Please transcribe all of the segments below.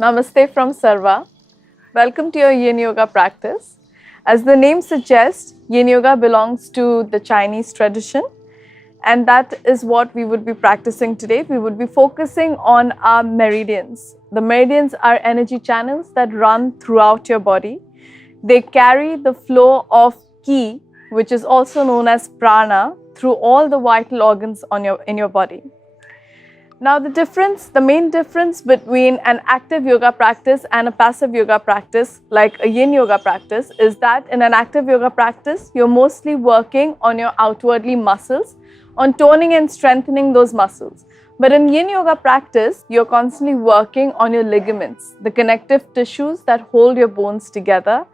Namaste from SARVA. Welcome to your Yin-Yoga practice. As the name suggests, Yin-Yoga belongs to the Chinese tradition, and that is what we would be practicing today. We would be focusing on our meridians. The meridians are energy channels that run throughout your body. They carry the flow of ki, which is also known as prana, through all the vital organs in your body. Now the main difference between an active yoga practice and a passive yoga practice, like a yin yoga practice, is that in an active yoga practice, you're mostly working on your outwardly muscles, on toning and strengthening those muscles. But in yin yoga practice, you're constantly working on your ligaments, the connective tissues that hold your bones together.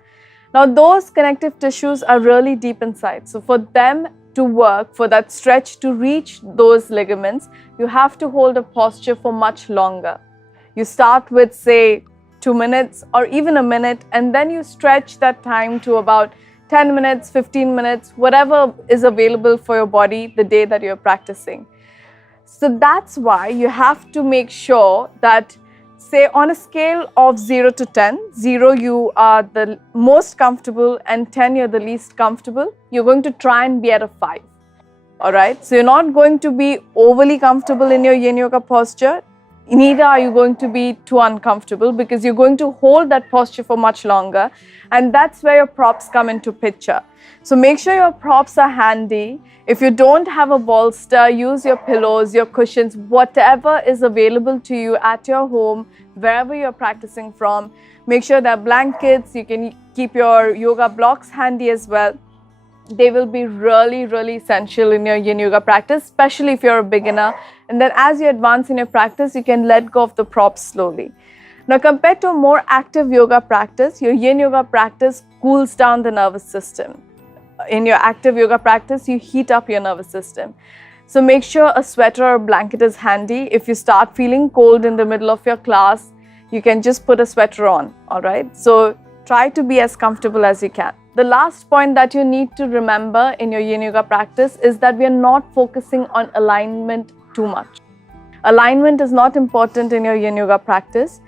Now those connective tissues are really deep inside. So for them to work, for that stretch to reach those ligaments, you have to hold a posture for much longer. You start with, say, 2 minutes or even a minute, and then you stretch that time to about 10 minutes, 15 minutes, whatever is available for your body the day that you're practicing. So that's why you have to make sure that, say, on a scale of 0 to 10, 0 you are the most comfortable and 10 you're the least comfortable, you're going to try and be at a 5. Alright, so you're not going to be overly comfortable in your yin yoga posture, neither are you going to be too uncomfortable, because you're going to hold that posture for much longer, and that's where your props come into picture. So make sure your props are handy. If you don't have a bolster, use your pillows, your cushions, whatever is available to you at your home, wherever you're practicing from. Make sure there are blankets, you can keep your yoga blocks handy as well. They will be really, really essential in your yin yoga practice, especially if you're a beginner. And then as you advance in your practice, you can let go of the props slowly. Now, compared to a more active yoga practice, your yin yoga practice cools down the nervous system. In your active yoga practice, you heat up your nervous system. So make sure a sweater or a blanket is handy. If you start feeling cold in the middle of your class, you can just put a sweater on, all right? So try to be as comfortable as you can. The last point that you need to remember in your yin yoga practice is that we are not focusing on alignment too much. Alignment is not important in your yin yoga practice.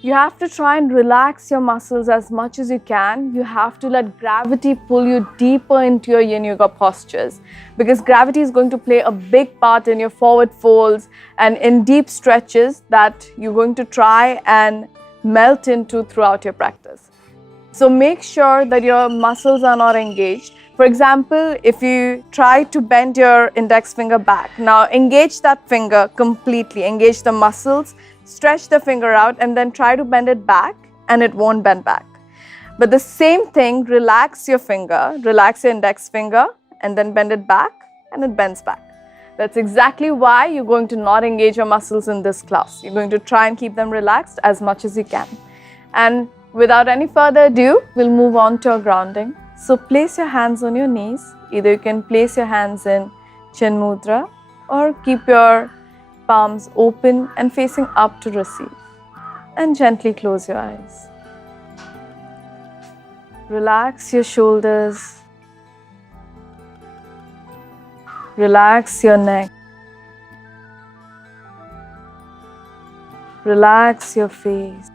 You have to try and relax your muscles as much as you can. You have to let gravity pull you deeper into your yin yoga postures, because gravity is going to play a big part in your forward folds and in deep stretches that you're going to try and melt into throughout your practice. So make sure that your muscles are not engaged. For example, if you try to bend your index finger back, now engage that finger completely, engage the muscles, stretch the finger out, and then try to bend it back, and it won't bend back. But the same thing, relax your finger, relax your index finger, and then bend it back, and it bends back. That's exactly why you're going to not engage your muscles in this class. You're going to try and keep them relaxed as much as you can. And without any further ado, we'll move on to our grounding. So place your hands on your knees. Either you can place your hands in Chin Mudra or keep your palms open and facing up to receive. And gently close your eyes. Relax your shoulders. Relax your neck. Relax your face.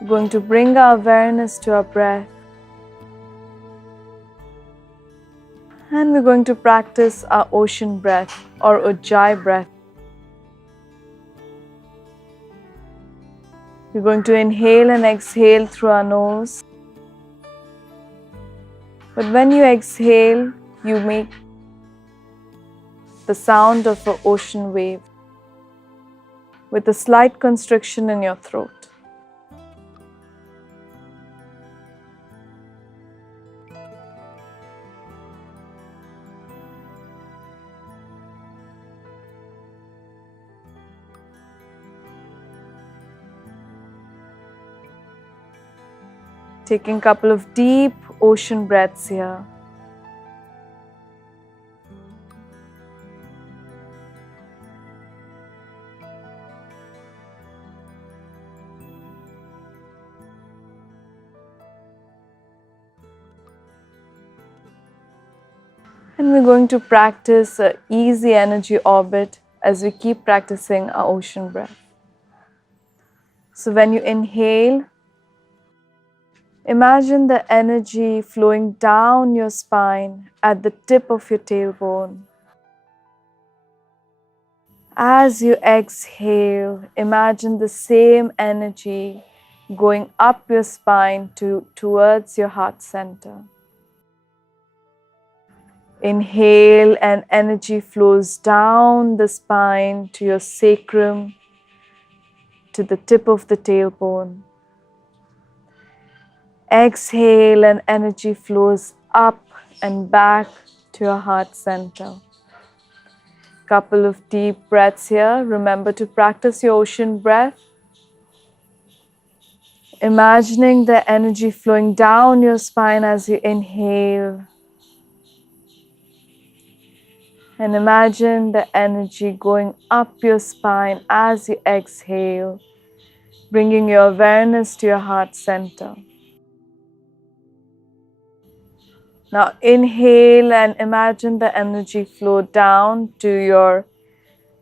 We're going to bring our awareness to our breath. And we're going to practice our ocean breath or Ujjayi breath. We're going to inhale and exhale through our nose. But when you exhale, you make the sound of an ocean wave with a slight constriction in your throat. Taking a couple of deep ocean breaths here. And we're going to practice an easy energy orbit as we keep practicing our ocean breath. So when you inhale, imagine the energy flowing down your spine at the tip of your tailbone. As you exhale, imagine the same energy going up your spine towards your heart center. Inhale and energy flows down the spine to your sacrum, to the tip of the tailbone. Exhale and energy flows up and back to your heart center. Couple of deep breaths here. Remember to practice your ocean breath. Imagining the energy flowing down your spine as you inhale. And imagine the energy going up your spine as you exhale, bringing your awareness to your heart center. Now inhale and imagine the energy flow down to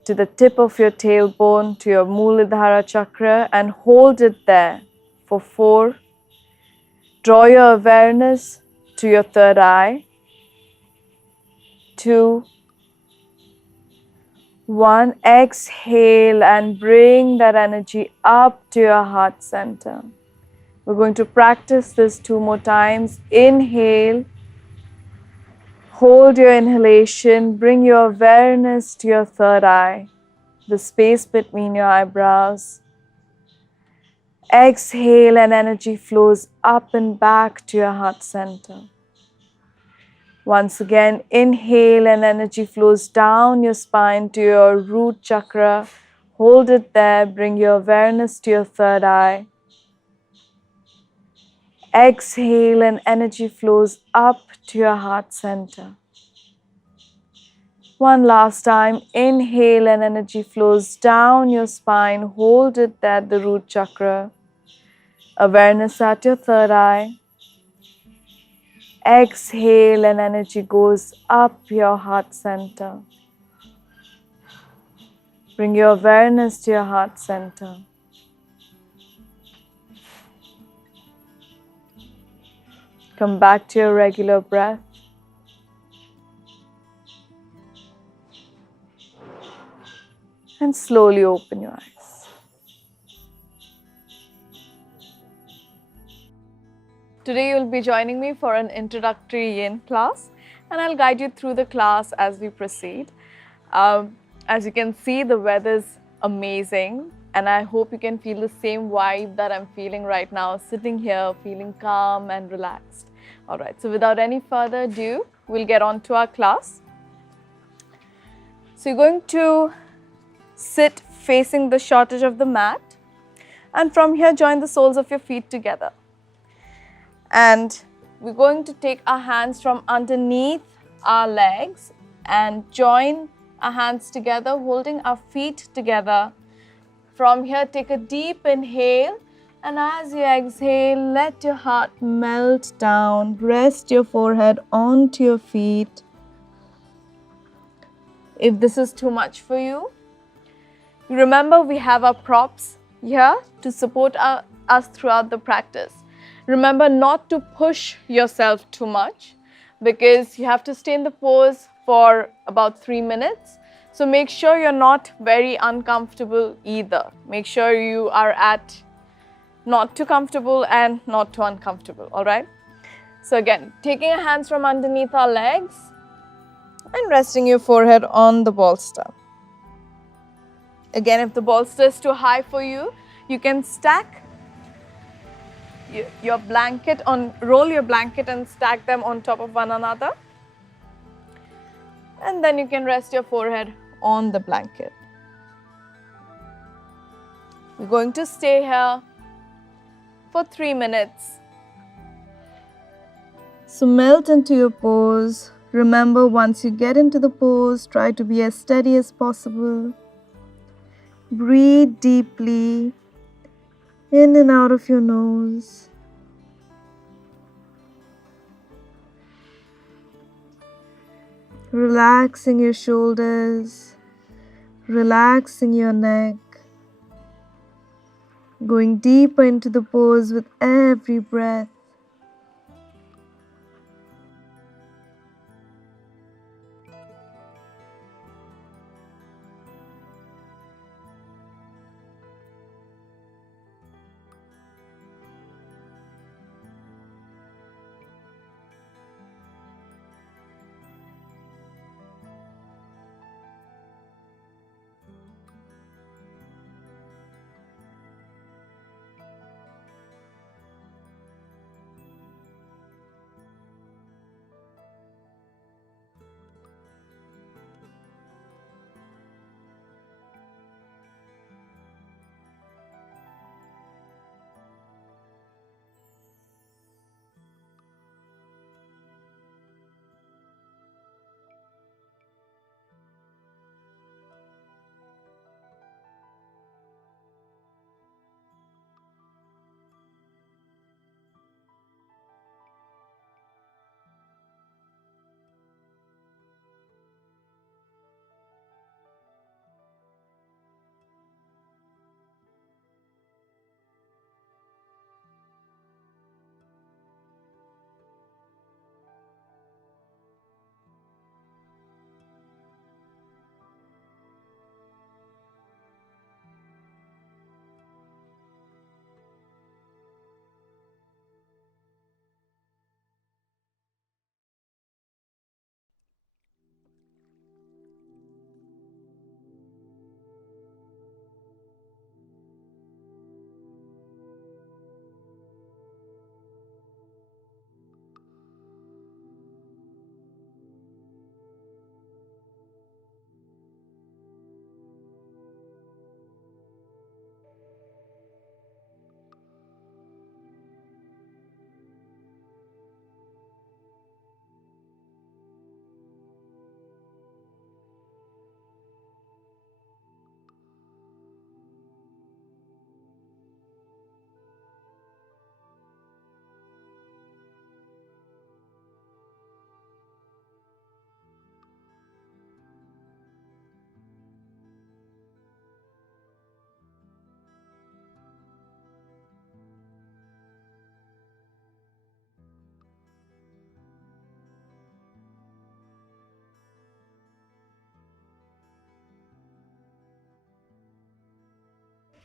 the tip of your tailbone, to your Muladhara chakra, and hold it there for 4. Draw your awareness to your third eye. 2, 1. Exhale and bring that energy up to your heart center. We're going to practice this 2 more times. Inhale. Hold your inhalation. Bring your awareness to your third eye, the space between your eyebrows. Exhale and energy flows up and back to your heart center. Once again, inhale and energy flows down your spine to your root chakra. Hold it there. Bring your awareness to your third eye. Exhale and energy flows up to your heart center. One last time. Inhale and energy flows down your spine. Hold it there at the root chakra. Awareness at your third eye. Exhale and energy goes up your heart center. Bring your awareness to your heart center. Come back to your regular breath. And slowly open your eyes. Today you'll be joining me for an introductory Yin class, and I'll guide you through the class as we proceed. As you can see, the weather's amazing, and I hope you can feel the same vibe that I'm feeling right now, sitting here feeling calm and relaxed. Alright, so without any further ado, we'll get on to our class. So you're going to sit facing the short edge of the mat, and from here join the soles of your feet together. And we're going to take our hands from underneath our legs and join our hands together, holding our feet together. From here, take a deep inhale, and as you exhale, let your heart melt down. Rest your forehead onto your feet. If this is too much for you, remember we have our props here to support us throughout the practice. Remember not to push yourself too much, because you have to stay in the pose for about 3 minutes. So make sure you're not very uncomfortable either. Make sure you are at not too comfortable and not too uncomfortable, all right? So again, taking your hands from underneath our legs and resting your forehead on the bolster. Again, if the bolster is too high for you, you can stack your blanket roll your blanket and stack them on top of one another. And then you can rest your forehead on the blanket. We're going to stay here for 3 minutes. So melt into your pose. Remember, once you get into the pose, try to be as steady as possible. Breathe deeply in and out of your nose. Relaxing your shoulders, Relaxing your neck, going deeper into the pose with every breath.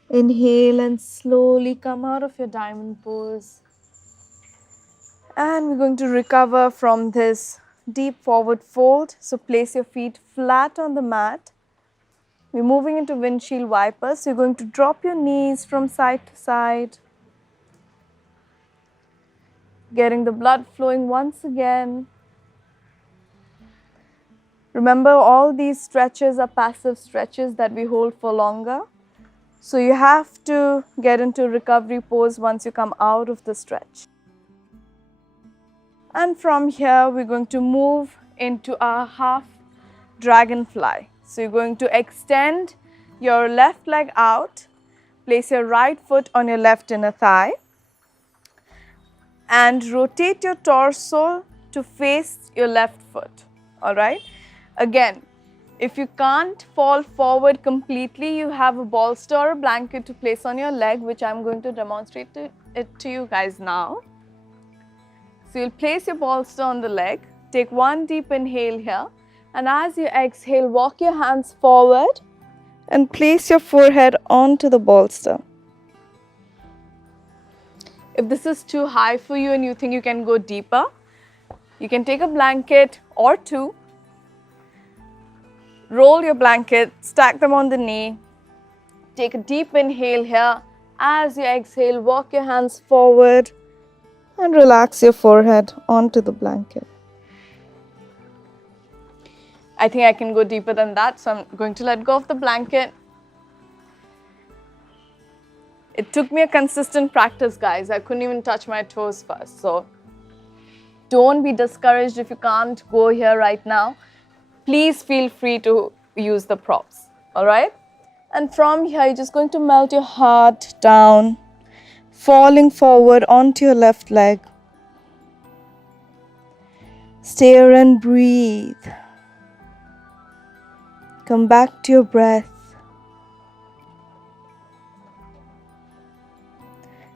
Inhale and slowly come out of your diamond pose. And we're going to recover from this deep forward fold. So place your feet flat on the mat. We're moving into windshield wipers. So you're going to drop your knees from side to side. Getting the blood flowing once again. Remember, all these stretches are passive stretches that we hold for longer. So you have to get into recovery pose once you come out of the stretch. And from here, we're going to move into our half dragonfly. So you're going to extend your left leg out, place your right foot on your left inner thigh, and rotate your torso to face your left foot. All right. Again, if you can't fall forward completely, you have a bolster or a blanket to place on your leg, which I'm going to demonstrate it to you guys now. So you'll place your bolster on the leg, take one deep inhale here, and as you exhale, walk your hands forward and place your forehead onto the bolster. If this is too high for you and you think you can go deeper, you can take a blanket or two, roll your blanket, stack them on the knee, take a deep inhale here. As you exhale, walk your hands forward and relax your forehead onto the blanket. I think I can go deeper than that, so I'm going to let go of the blanket. It took me a consistent practice, guys. I couldn't even touch my toes first. So don't be discouraged if you can't go here right now. Please feel free to use the props, all right? And from here, you're just going to melt your heart down, falling forward onto your left leg. Stay here and breathe. Come back to your breath.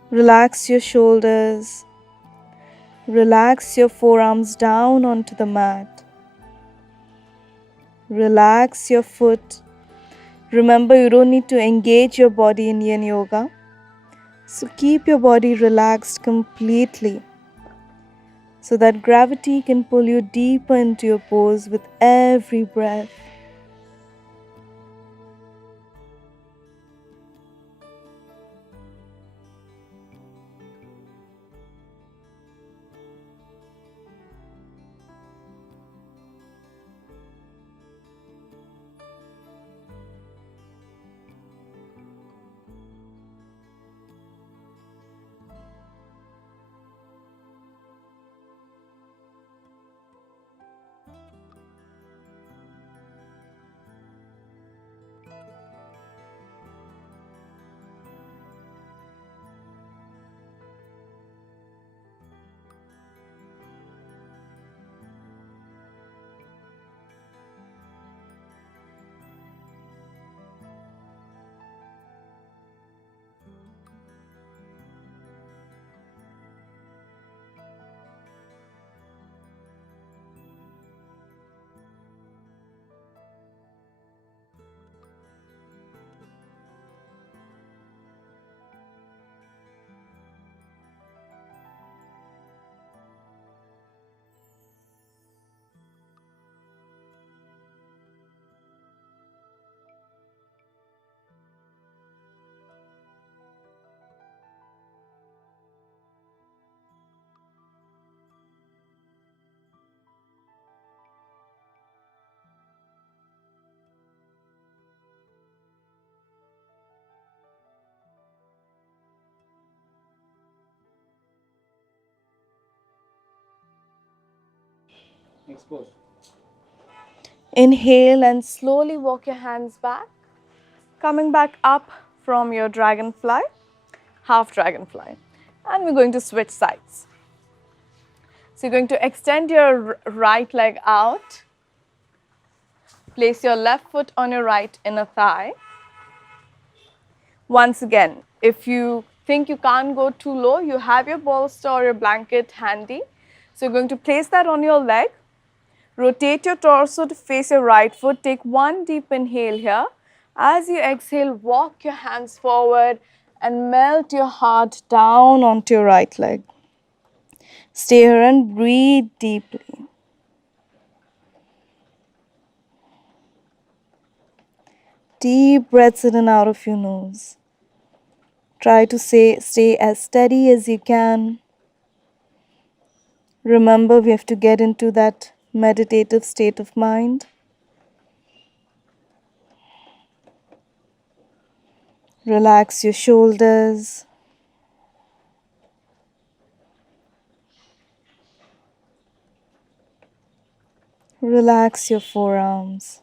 Relax your shoulders. Relax your forearms down onto the mat. Relax your foot. Remember, you don't need to engage your body in Yin Yoga. So keep your body relaxed completely so that gravity can pull you deeper into your pose with every breath. Inhale and slowly walk your hands back, coming back up from your dragonfly, half dragonfly. And we're going to switch sides. So you're going to extend your right leg out, place your left foot on your right inner thigh. Once again, if you think you can't go too low, you have your bolster or your blanket handy. So you're going to place that on your leg. Rotate your torso to face your right foot. Take one deep inhale here. As you exhale, walk your hands forward and melt your heart down onto your right leg. Stay here and breathe deeply. Deep breaths in and out of your nose. Try to stay as steady as you can. Remember, we have to get into that meditative state of mind. Relax your shoulders. Relax your forearms.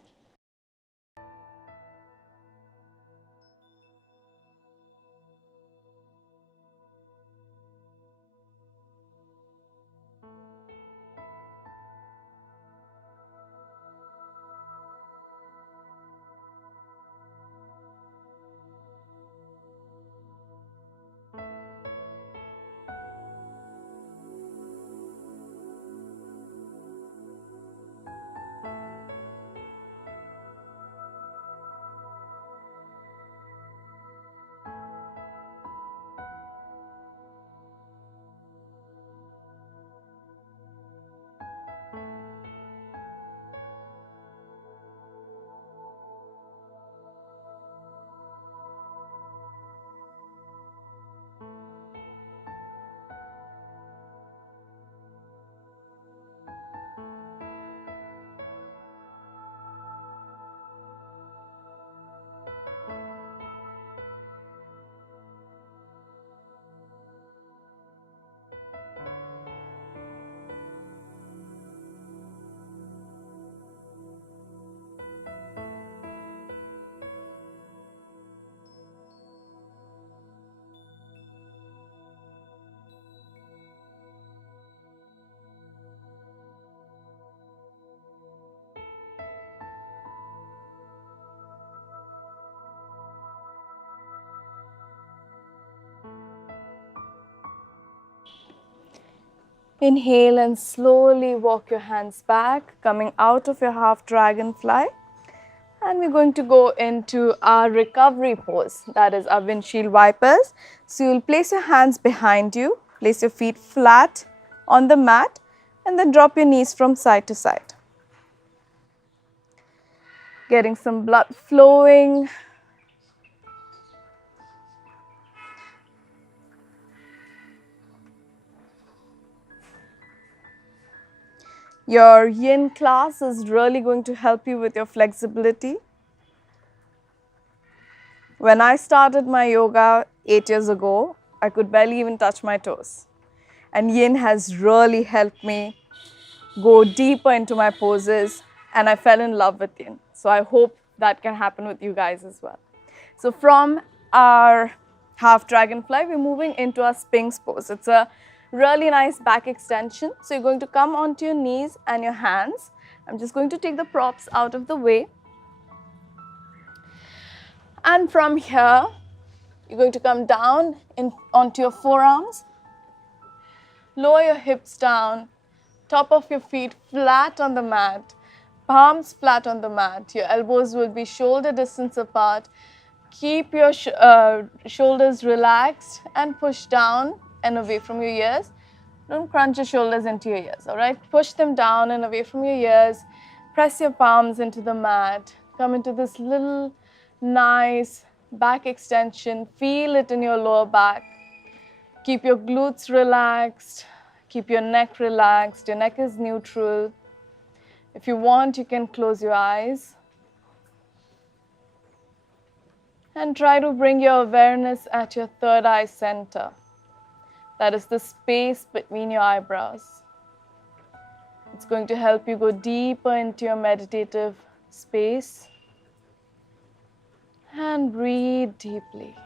Inhale and slowly walk your hands back, coming out of your half dragonfly. And we're going to go into our recovery pose, that is our windshield wipers. So you'll place your hands behind you, place your feet flat on the mat, and then drop your knees from side to side. Getting some blood flowing. Your yin class is really going to help you with your flexibility. When I started my yoga 8 years ago, I could barely even touch my toes. And yin has really helped me go deeper into my poses, and I fell in love with yin. So I hope that can happen with you guys as well. So from our half dragonfly, we're moving into our Sphinx pose. It's a really nice back extension. So you're going to come onto your knees and your hands. I'm just going to take the props out of the way. And from here, you're going to come down onto your forearms. Lower your hips down, top of your feet flat on the mat, palms flat on the mat. Your elbows will be shoulder distance apart. Keep your shoulders relaxed and push down and away from your ears. Don't crunch your shoulders into your ears, all right? Push them down and away from your ears. Press your palms into the mat. Come into this little nice back extension. Feel it in your lower back. Keep your glutes relaxed. Keep your neck relaxed. Your neck is neutral. If you want, you can close your eyes. And try to bring your awareness at your third eye center. That is the space between your eyebrows. It's going to help you go deeper into your meditative space. And breathe deeply.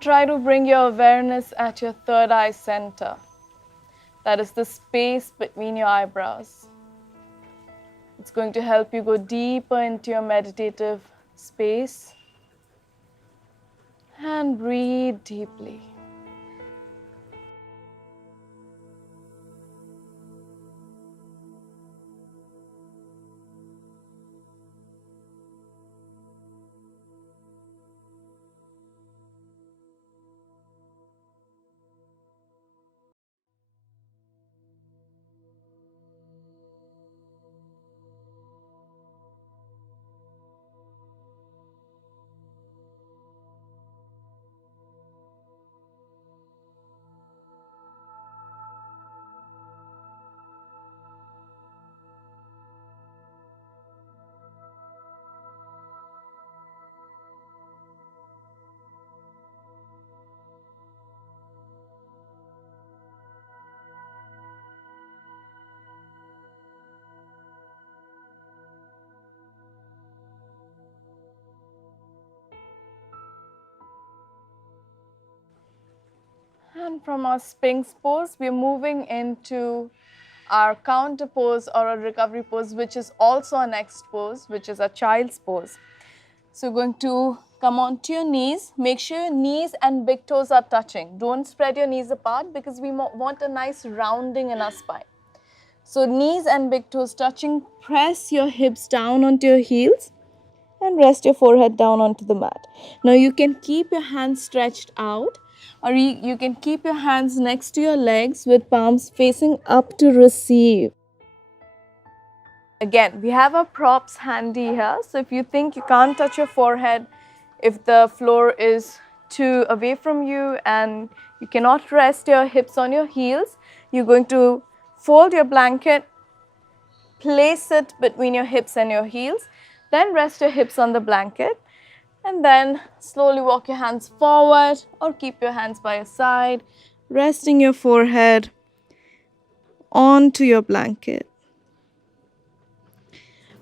Try to bring your awareness at your third eye center. That is the space between your eyebrows. It's going to help you go deeper into your meditative space. And breathe deeply. And from our Sphinx pose, we're moving into our counter pose or a recovery pose, which is also our next pose, which is a child's pose. So you're going to come onto your knees. Make sure your knees and big toes are touching. Don't spread your knees apart because we want a nice rounding in our spine. So knees and big toes touching. Press your hips down onto your heels and rest your forehead down onto the mat. Now you can keep your hands stretched out, or you can keep your hands next to your legs with palms facing up to receive. Again, we have our props handy here. So if you think you can't touch your forehead, if the floor is too away from you and you cannot rest your hips on your heels, you're going to fold your blanket, place it between your hips and your heels, then rest your hips on the blanket. And then slowly walk your hands forward or keep your hands by your side, resting your forehead onto your blanket.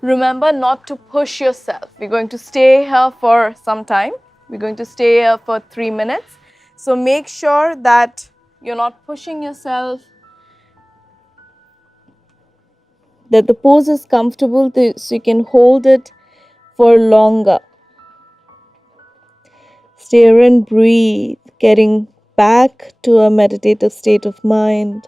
Remember not to push yourself. We're going to stay here for some time. We're going to stay here for 3 minutes. So make sure that you're not pushing yourself, that the pose is comfortable so you can hold it for longer. Stay and breathe, getting back to a meditative state of mind.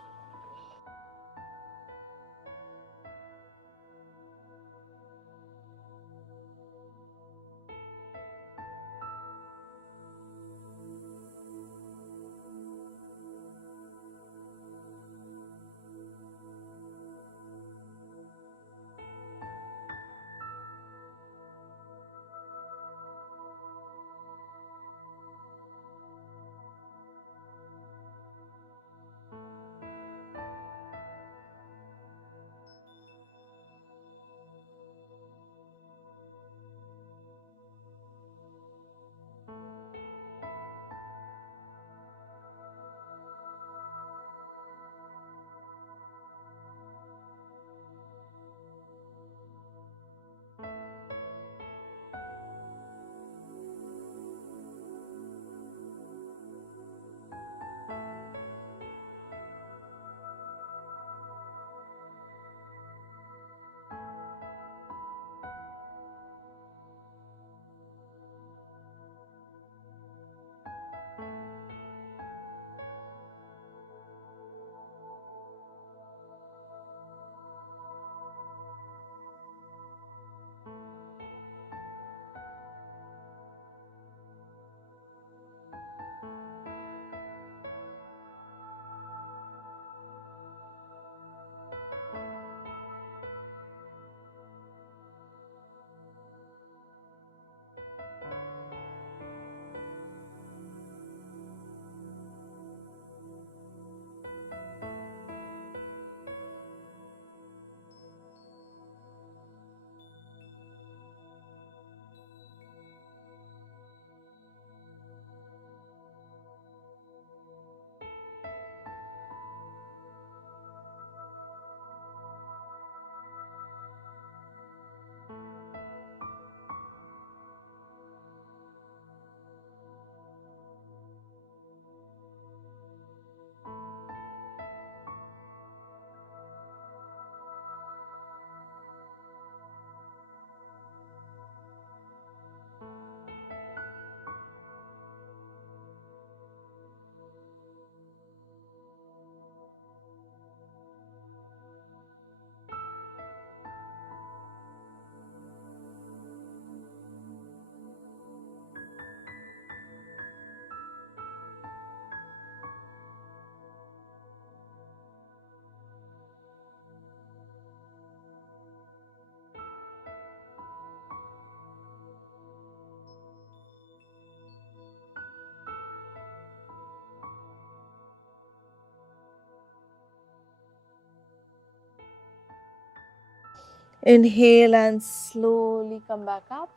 Inhale and slowly come back up.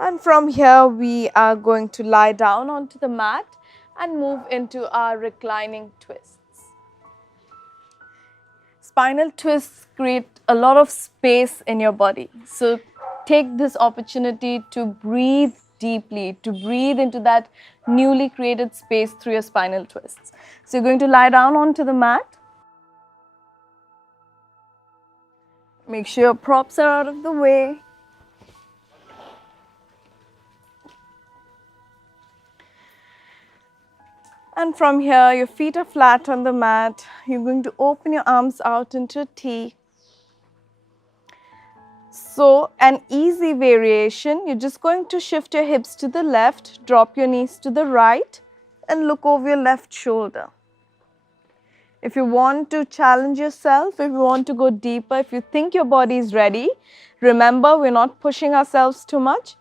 And from here, we are going to lie down onto the mat and move into our reclining twists. Spinal twists create a lot of space in your body. So take this opportunity to breathe deeply, to breathe into that newly created space through your spinal twists. So you're going to lie down onto the mat. Make sure your props are out of the way. And from here, your feet are flat on the mat. You're going to open your arms out into a T. So, an easy variation, you're just going to shift your hips to the left, drop your knees to the right, and look over your left shoulder. If you want to challenge yourself, if you want to go deeper, if you think your body is ready, remember we're not pushing ourselves too much.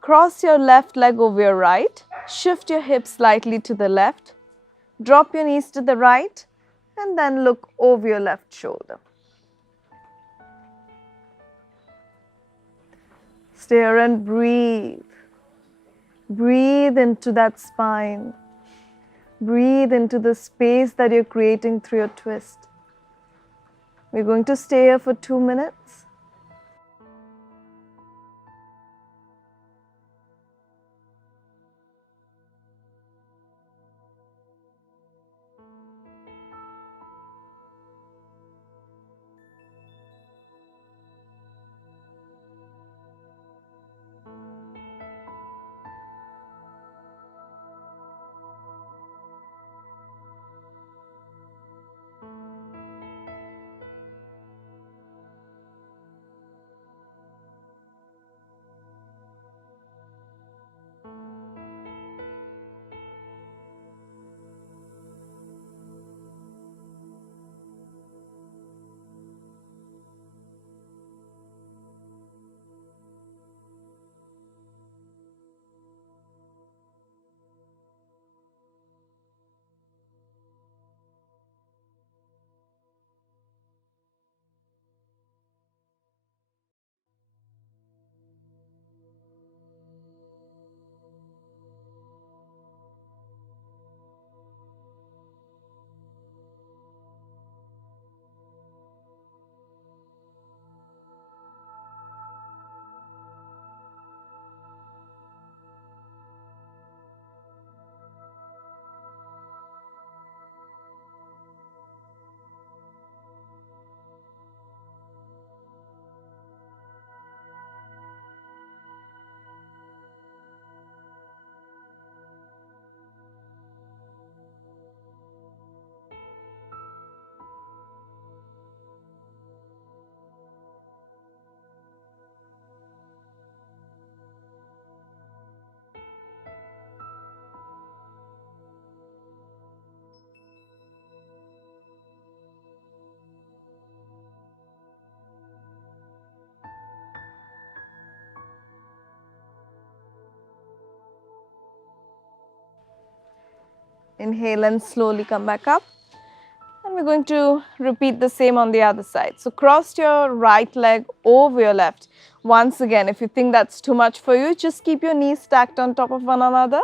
Cross your left leg over your right, shift your hips slightly to the left, drop your knees to the right, and then look over your left shoulder. Stay and breathe. Breathe into that spine. Breathe into the space that you're creating through your twist. We're going to stay here for 2 minutes. Inhale and slowly come back up. And we're going to repeat the same on the other side. So cross your right leg over your left. Once again, if you think that's too much for you, just keep your knees stacked on top of one another.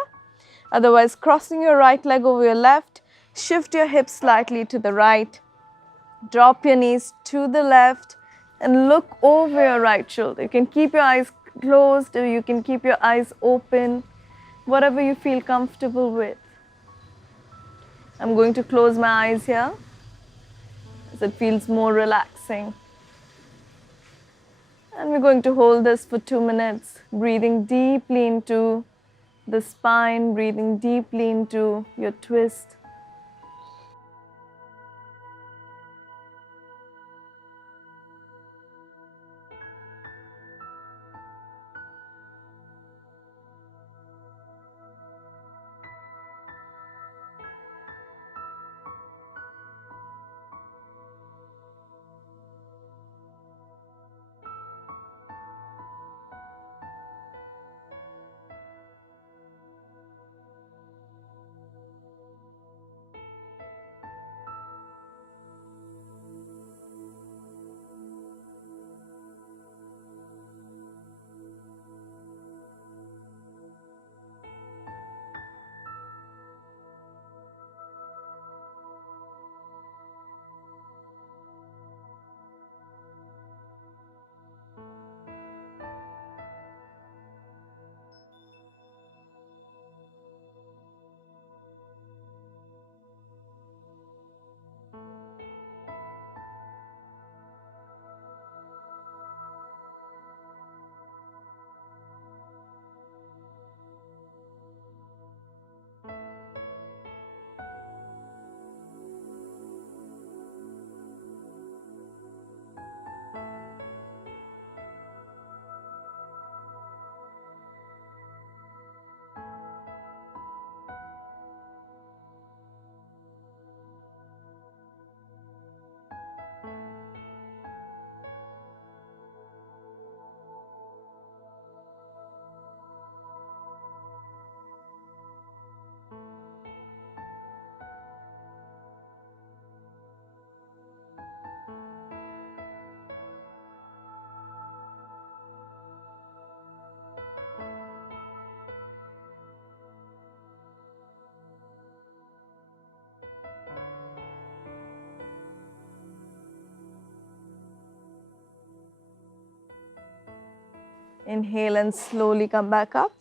Otherwise, crossing your right leg over your left, shift your hips slightly to the right, drop your knees to the left and look over your right shoulder. You can keep your eyes closed or you can keep your eyes open, whatever you feel comfortable with. I'm going to close my eyes here as it feels more relaxing. And we're going to hold this for 2 minutes, breathing deeply into the spine, breathing deeply into your twist. Inhale and slowly come back up.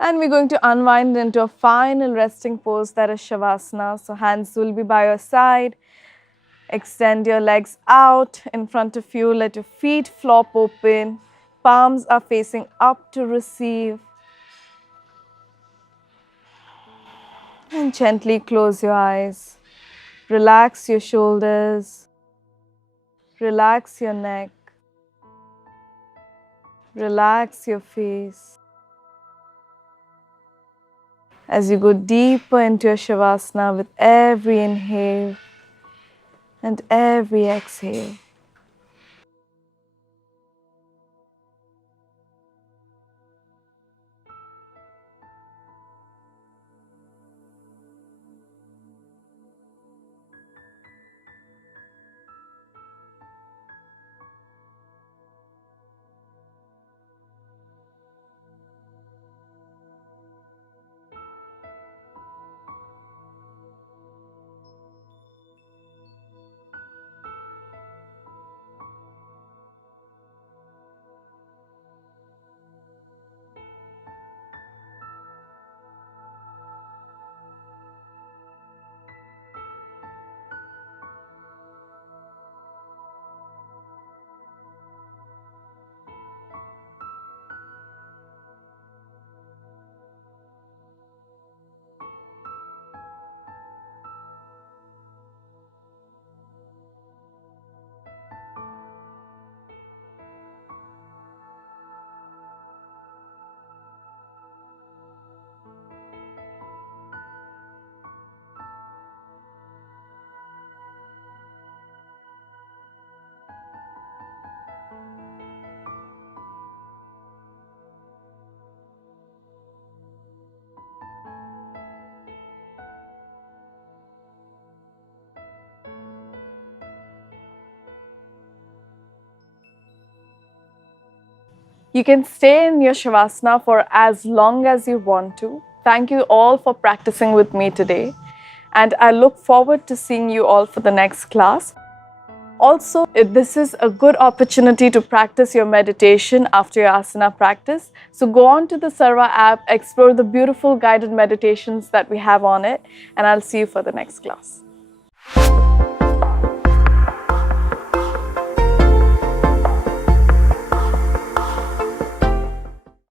And we're going to unwind into a final resting pose, that is Shavasana. So hands will be by your side. Extend your legs out in front of you. Let your feet flop open. Palms are facing up to receive. And gently close your eyes. Relax your shoulders. Relax your neck. Relax your face. As you go deeper into your Shavasana with every inhale and every exhale. You can stay in your Shavasana for as long as you want to. Thank you all for practicing with me today. And I look forward to seeing you all for the next class. Also, this is a good opportunity to practice your meditation after your asana practice. So go on to the SARVA app, explore the beautiful guided meditations that we have on it, and I'll see you for the next class.